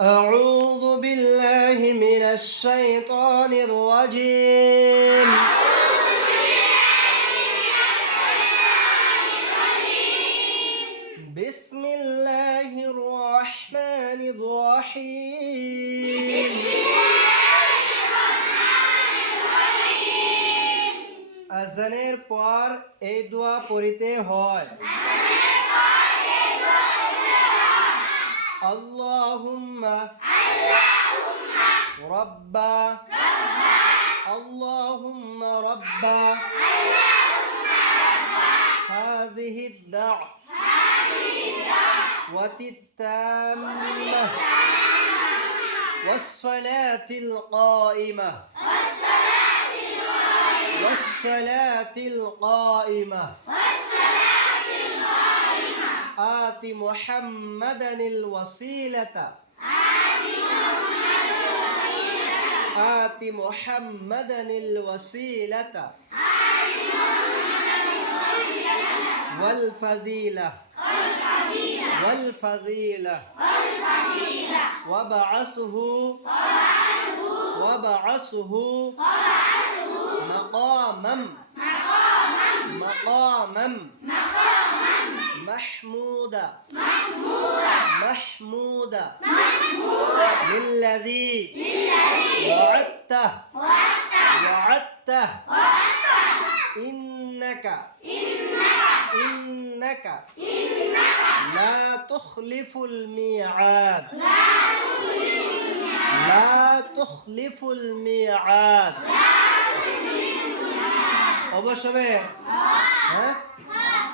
أعوذ بالله من الشيطان الرجيم بسم الله الرحمن الرحيم আজানের পর এই দোয়া পড়িতে হয় আল্লাহুম্মা রাব্বা আল্লাহুম্মা রাব্বা হাযিহি الدعوة التامة والصلاة القائمة آت محمدا الوسيلة والفضيلة وابعثه مقاما محمودا للذي وعدته إنك لا تخلف الميعاد অবশ্যই হ্যাঁ